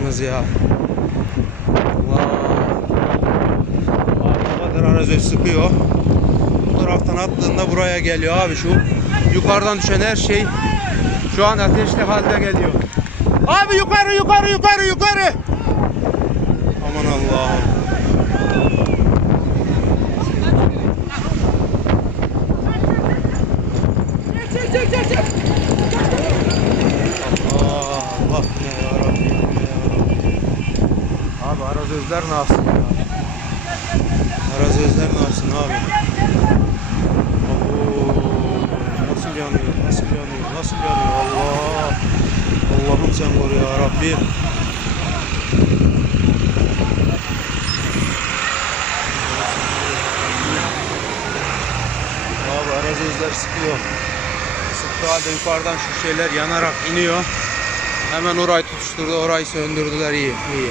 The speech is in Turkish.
mısınız ya? Allah. Kadar arazöz sıkıyor. Bu taraftan attığında buraya geliyor abi şu yukarıdan düşen her şey şu an ateşli halde geliyor. Abi yukarı yukarı yukarı yukarı. Aman Allah'ım. Allah Allah ne ya Rabbi ne ya Rabbi. Abi arazözler ne yapsın ya? Arazözler ne yapsın abi? Nasıl yanıyor? Nasıl yanıyor? Nasıl yanıyor? Allah! Allah'ım sen koru ya Rabbi. Abi arazözler sıkıyor. Sıktı halde yukarıdan şu şeyler yanarak iniyor. Hemen orayı tutuşturdu, orayı söndürdüler iyi, iyi.